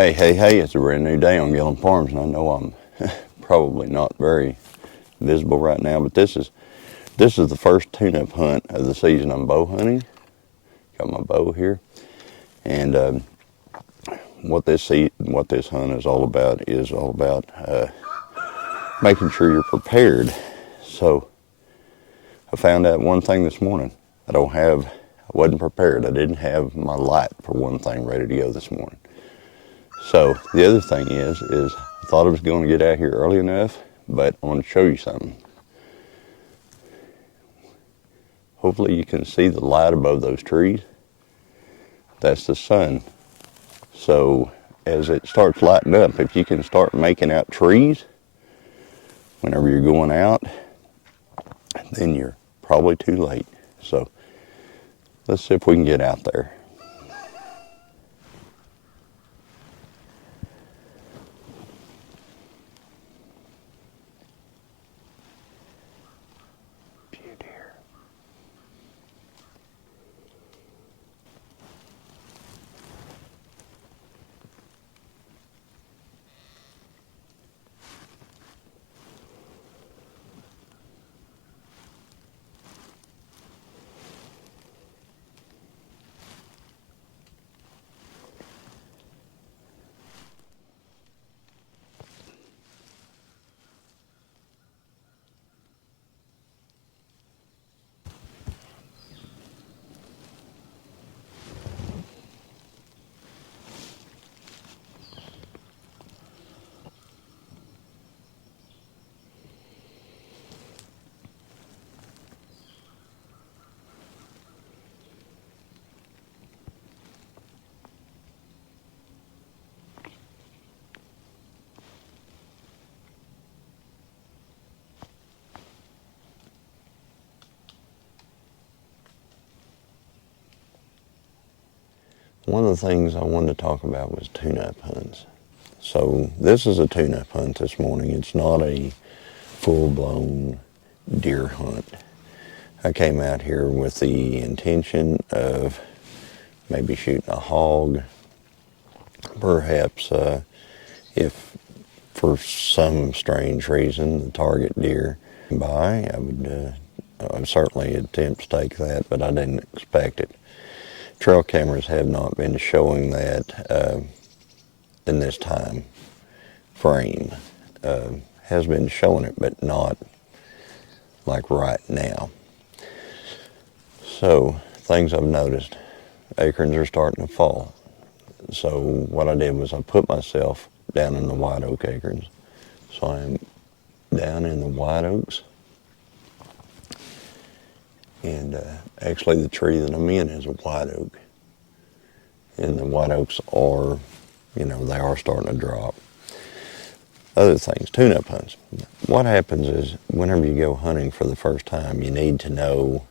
Hey, it's a brand new day on Gilliam Farms, and I know I'm probably not very visible right now, but this is the first tune-up hunt of the season. I'm bow hunting. Got my bow here, and what this hunt is all about making sure you're prepared. So I found out one thing this morning. I wasn't prepared. I didn't have my light, for one thing, ready to go this morning. So the other thing is I thought I was going to get out here early enough, but I want to show you something. Hopefully you can see the light above those trees. That's the sun. So as it starts lighting up, if you can start making out trees whenever you're going out, then you're probably too late. So let's see if we can get out there. One of the things I wanted to talk about was tune-up hunts. So this is a tune-up hunt this morning. It's not a full-blown deer hunt. I came out here with the intention of maybe shooting a hog. Perhaps if for some strange reason the target deer by, I would certainly attempt to take that, but I didn't expect it. Trail cameras have not been showing that in this time frame. Has been showing it, but not like right now. So things I've noticed, acorns are starting to fall. So what I did was I put myself down in the white oak acorns. So I'm down in the white oaks. And actually the tree that I'm in is a white oak. And the white oaks are, they are starting to drop. Other things, tune-up hunts. What happens is whenever you go hunting for the first time, you need to know,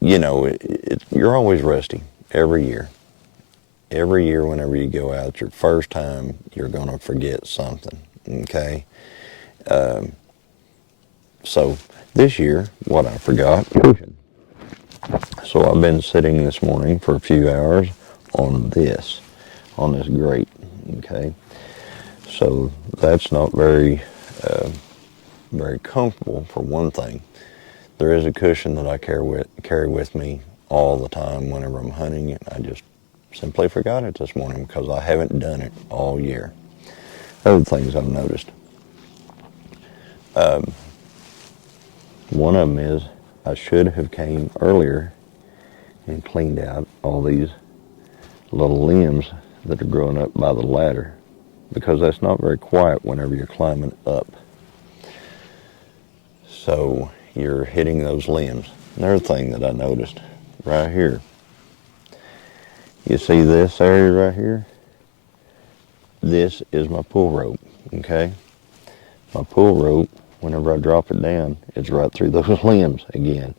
you're always rusty every year. Every year whenever you go out, your first time, you're going to forget something, okay? So this year, what I forgot, so I've been sitting this morning for a few hours on this grate, okay? So that's not very comfortable, for one thing. There is a cushion that I carry with me all the time whenever I'm hunting, and I just simply forgot it this morning because I haven't done it all year. Other things I've noticed. One of them is I should have came earlier and cleaned out all these little limbs that are growing up by the ladder, because that's not very quiet whenever you're climbing up. So you're hitting those limbs. Another thing that I noticed right here, you see this area right here? This is my pull rope, okay? My pull rope, whenever I drop it down, it's right through those limbs again.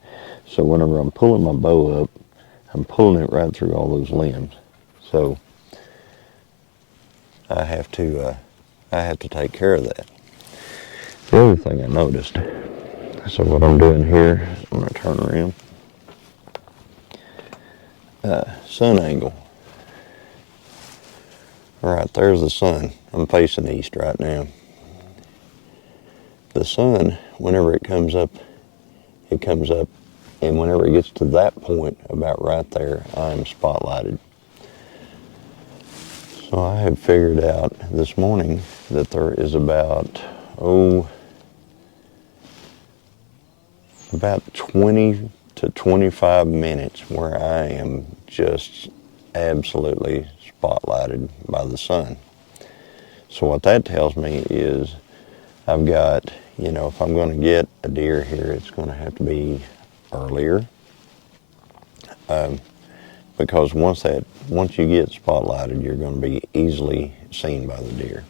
So whenever I'm pulling my bow up, I'm pulling it right through all those limbs. So I have to take care of that. The other thing I noticed, so what I'm doing here, I'm going to turn around. Sun angle. All right, there's the sun. I'm facing east right now. The sun, whenever it comes up, and whenever it gets to that point, about right there, I'm spotlighted. So I have figured out this morning that there is about 20 to 25 minutes where I am just absolutely spotlighted by the sun. So what that tells me is I've got, if I'm going to get a deer here, it's going to have to be earlier. Because once you get spotlighted, you're going to be easily seen by the deer.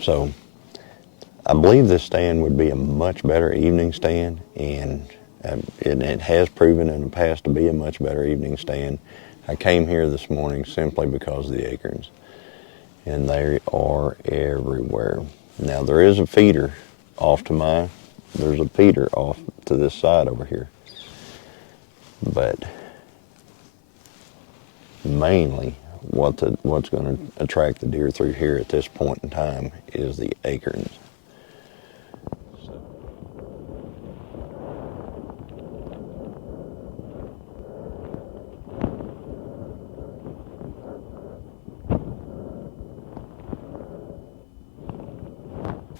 So I believe this stand would be a much better evening stand, and it has proven in the past to be a much better evening stand. I came here this morning simply because of the acorns, and they are everywhere. Now there is a feeder there's a feeder off to this side over here, but mainly what's going to attract the deer through here at this point in time is the acorns.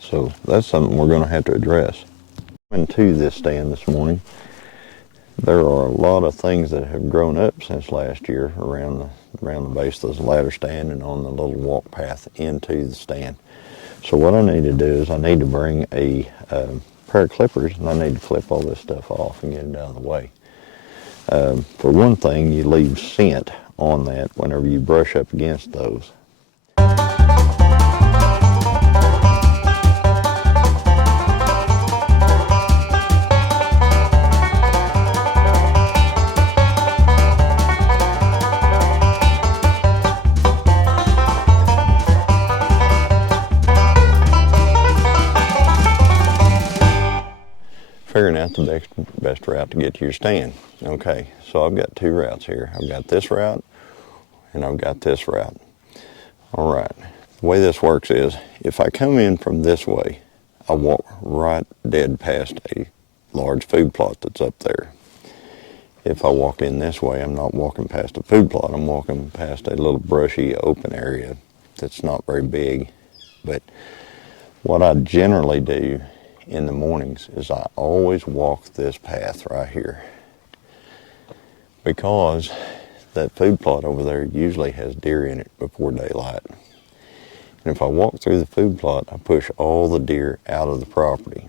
So that's something we're going to have to address. Into this stand this morning, there are a lot of things that have grown up since last year around the base of the ladder stand and on the little walk path into the stand. So what I need to do is I need to bring a pair of clippers, and I need to clip all this stuff off and get it out of the way. For one thing, you leave scent on that whenever you brush up against those. Figuring out the best route to get to your stand. Okay, so I've got two routes here. I've got this route and I've got this route. All right, the way this works is if I come in from this way, I walk right dead past a large food plot that's up there. If I walk in this way, I'm not walking past a food plot, I'm walking past a little brushy open area that's not very big. But what I generally do in the mornings is I always walk this path right here, because that food plot over there usually has deer in it before daylight. And if I walk through the food plot, I push all the deer out of the property.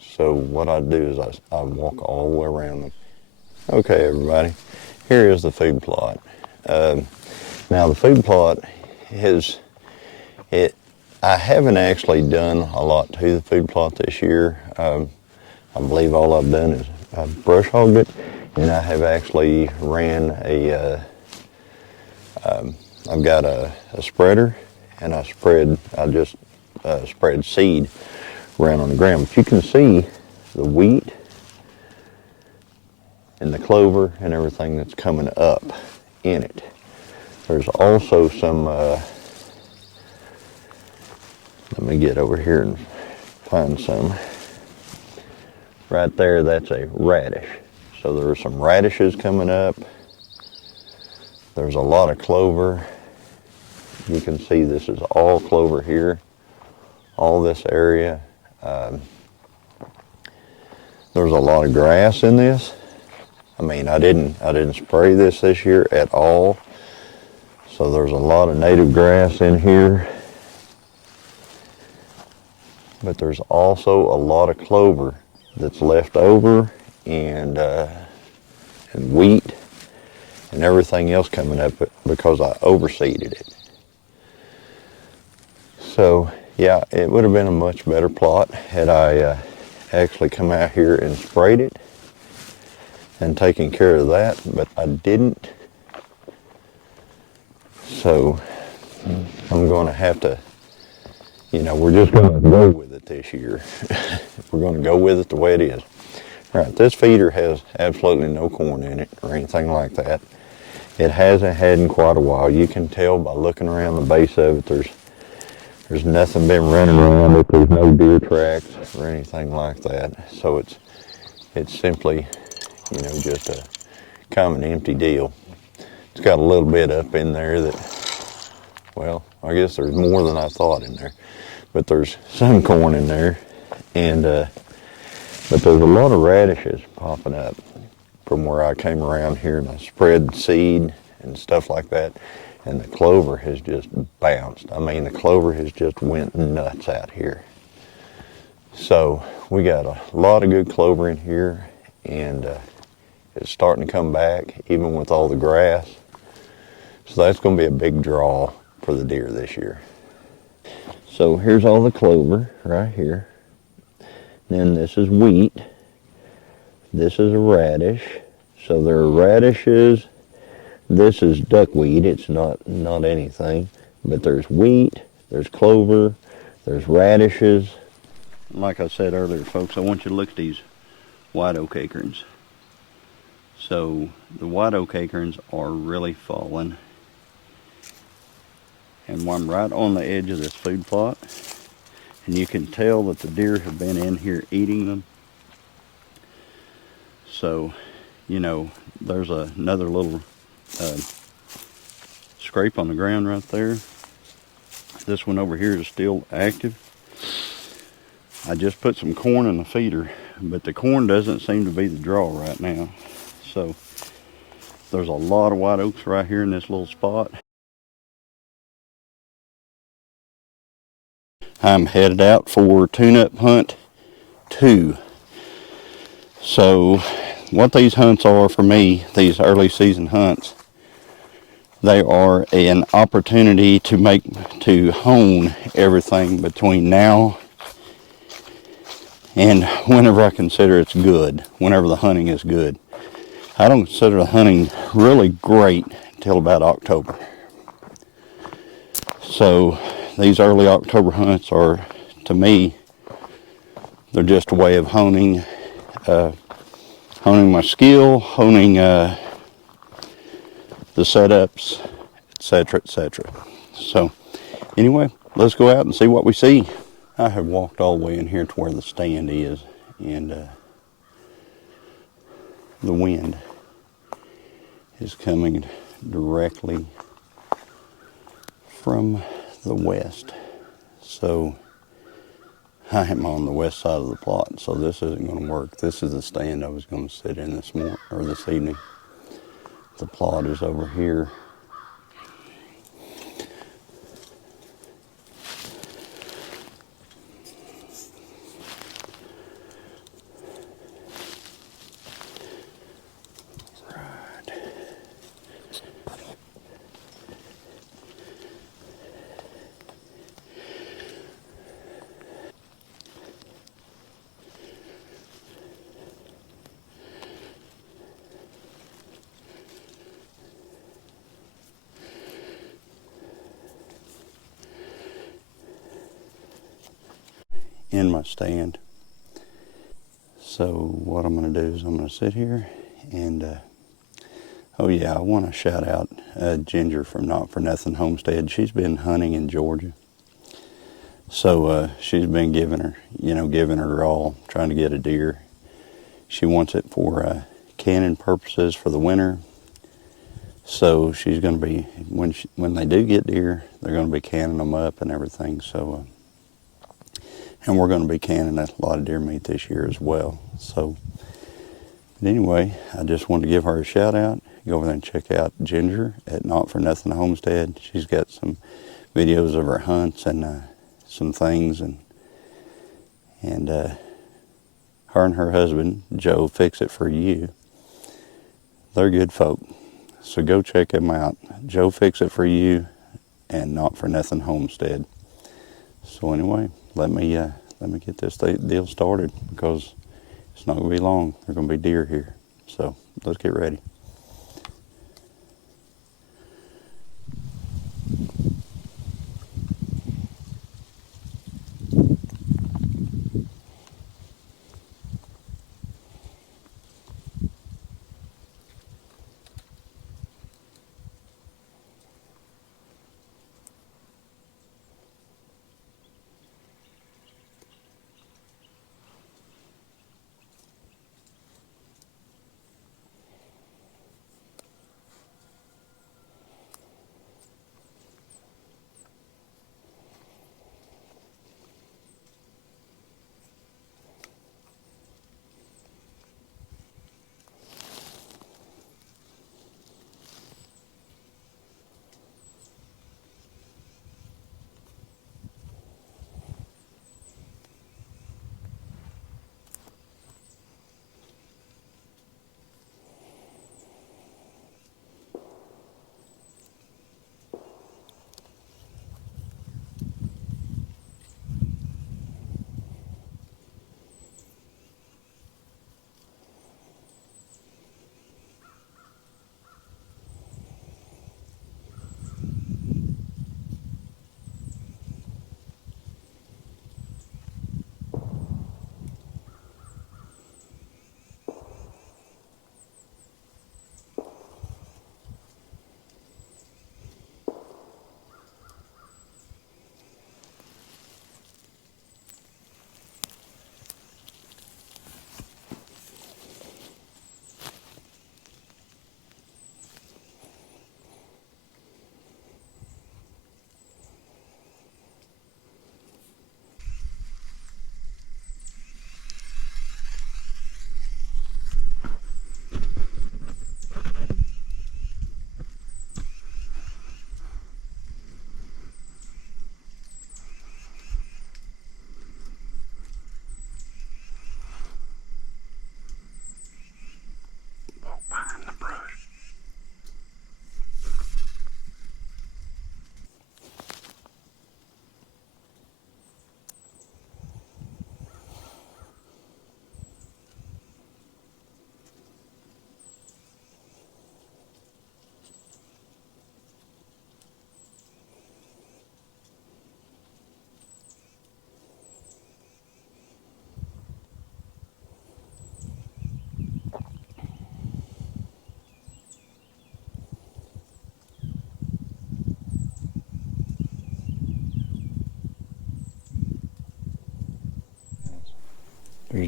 So what I do is I walk all the way around them. Okay, everybody, here is the food plot. Now the food plot I haven't actually done a lot to the food plot this year. I believe all I've done is I've brush hogged it, and I have actually ran I've got a spreader, and I just spread seed around on the ground. But you can see the wheat and the clover and everything that's coming up in it. There's also some, let me get over here and find some. Right there, that's a radish. So there are some radishes coming up. There's a lot of clover. You can see this is all clover here, all this area. There's a lot of grass in this. I mean, I didn't spray this year at all. So there's a lot of native grass in here. But there's also a lot of clover that's left over, and wheat and everything else coming up because I overseeded it. So yeah, it would have been a much better plot had I actually come out here and sprayed it and taken care of that, but I didn't. So I'm going to have to, we're just going to go with it this year. We're going to go with it the way it is. All right, this feeder has absolutely no corn in it or anything like that. It hasn't had in quite a while. You can tell by looking around the base of it, there's nothing been running around it. There's no deer tracks or anything like that. So it's simply, you know, just a kind of an empty deal. It's got a little bit up in there that, well, I guess there's more than I thought in there. But there's some corn in there, and but there's a lot of radishes popping up from where I came around here, and I spread seed and stuff like that, and the clover has just bounced. I mean, the clover has just went nuts out here. So we got a lot of good clover in here, and it's starting to come back, even with all the grass. So that's going to be a big draw for the deer this year. So here's all the clover right here. Then this is wheat. This is a radish. So there are radishes. This is duckweed. It's not anything. But there's wheat, there's clover, there's radishes. Like I said earlier, folks, I want you to look at these white oak acorns. So the white oak acorns are really falling. And I'm right on the edge of this food plot, and you can tell that the deer have been in here eating them. So, you know, there's another little scrape on the ground right there. This one over here is still active. I just put some corn in the feeder, but the corn doesn't seem to be the draw right now. So there's a lot of white oaks right here in this little spot. I'm headed out for tune-up hunt 2. So what these hunts are for me, these early season hunts, they are an opportunity to hone everything between now and whenever I consider it's good, whenever the hunting is good. I don't consider the hunting really great until about October. So these early October hunts are, to me, they're just a way of honing my skill, honing the setups, etc., etc. So anyway, let's go out and see what we see. I have walked all the way in here to where the stand is, and the wind is coming directly from the west. So I am on the west side of the plot, so this isn't going to work. This is the stand I was going to sit in this morning or this evening. The plot is over here. In my stand. So what I'm going to do is I'm going to sit here and oh yeah, I want to shout out Ginger from Not For Nothing Homestead. She's been hunting in Georgia, so she's been giving her all, trying to get a deer. She wants it for canning purposes for the winter. So she's going to be, when they do get deer, they're going to be canning them up and everything. So and we're going to be canning a lot of deer meat this year as well. So, but anyway, I just wanted to give her a shout out. Go over there and check out Ginger at Not For Nothing Homestead. She's got some videos of her hunts and some things, and her and her husband Joe Fix It For You. They're good folk, so go check them out. Joe Fix It For You and Not For Nothing Homestead. So anyway, let me get this deal started, because it's not going to be long. There's going to be deer here. So let's get ready.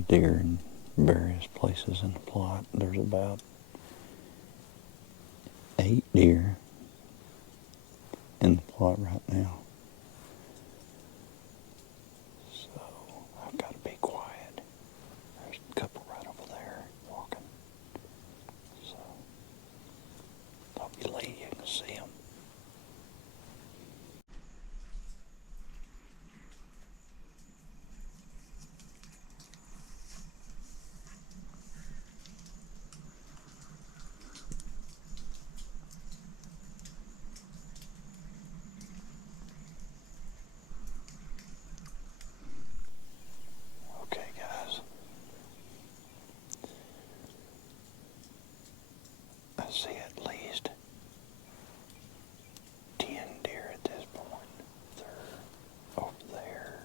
see deer in various places in the plot. There's about 8 deer in the plot right now. So I've got to be quiet. There's a couple right over there walking. So I'll be late, you can see them. Okay, guys. I see at least 10 deer at this point. They're over there.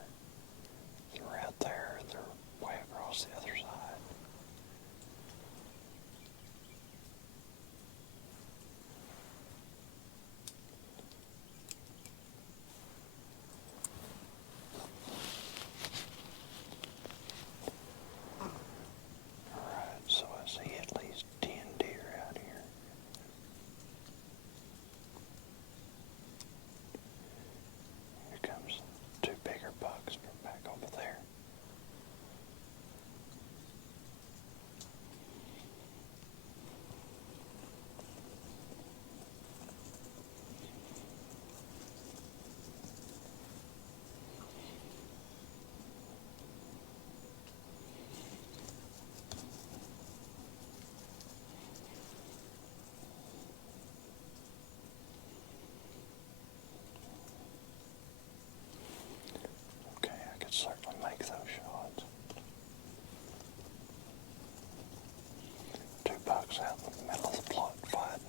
They're out there. They're way across the other side. Alright, so I see at least 10 deer out here. Here comes 2 bigger bucks from back over there. Okay, I could certainly make those shots. 2 bucks out in the middle of the plot fighting.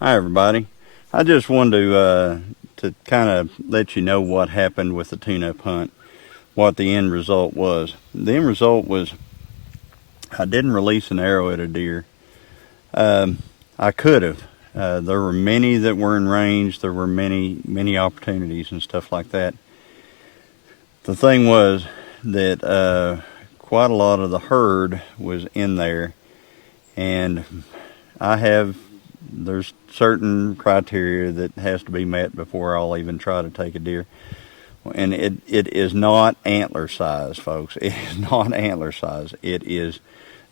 Hi everybody. I just wanted to kind of let you know what happened with the tune-up hunt, what the end result was. The end result was I didn't release an arrow at a deer. I could have. There were many that were in range. There were many opportunities and stuff like that. The thing was that quite a lot of the herd was in there, and there's certain criteria that has to be met before I'll even try to take a deer. And it is not antler size, folks. It is not antler size. It is,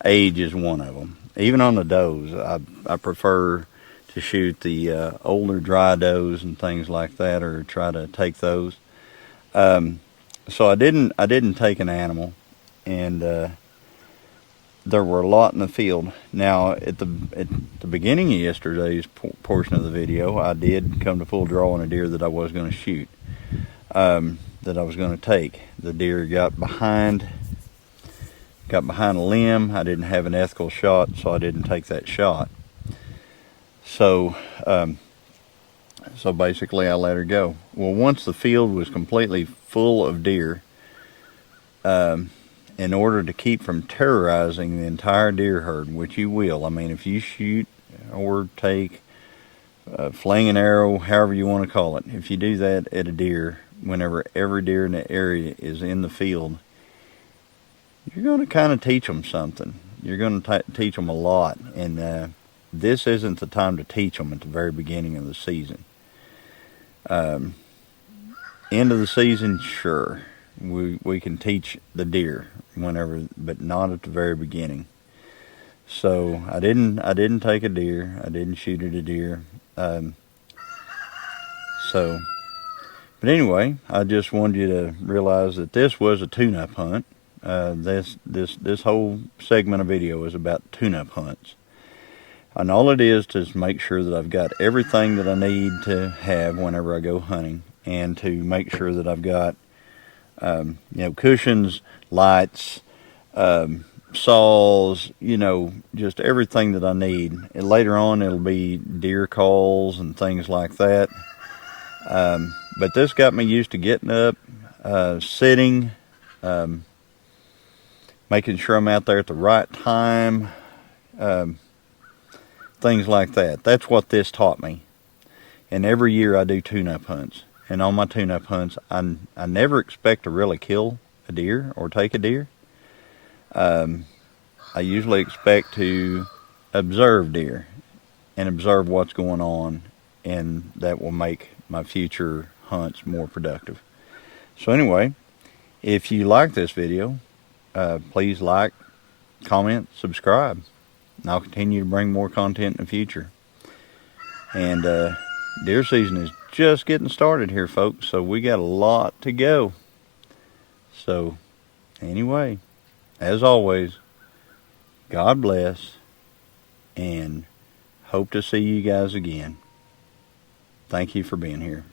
age is one of them. Even on the does, I prefer to shoot the older dry does and things like that, or try to take those. So I didn't take an animal, and there were a lot in the field. Now, at the beginning of yesterday's portion of the video, I did come to full draw on a deer that I was going to shoot, that I was going to take. The deer got behind a limb. I didn't have an ethical shot, so I didn't take that shot. So basically I let her go. Well, once the field was completely full of deer, in order to keep from terrorizing the entire deer herd, which you will. I mean, if you shoot or take, fling an arrow, however you want to call it, if you do that at a deer, whenever every deer in the area is in the field, you're going to kind of teach them something. You're going to teach them a lot, and this isn't the time to teach them at the very beginning of the season. End of the season, sure. We can teach the deer whenever, but not at the very beginning. So I didn't take a deer. I didn't shoot at a deer. But anyway, I just wanted you to realize that this was a tune-up hunt. This whole segment of video is about tune-up hunts, and all it is to make sure that I've got everything that I need to have whenever I go hunting, and to make sure that I've got cushions, lights, saws, just everything that I need. And later on, it'll be deer calls and things like that. But this got me used to getting up, sitting, making sure I'm out there at the right time, things like that. That's what this taught me. And every year I do tune-up hunts. And on my tune-up hunts, I never expect to really kill a deer or take a deer. I usually expect to observe deer and observe what's going on, and that will make my future hunts more productive. So anyway, if you like this video, please like, comment, subscribe, and I'll continue to bring more content in the future. And deer season is just getting started here, folks, so we got a lot to go. So anyway, as always, God bless, and hope to see you guys again. Thank you for being here.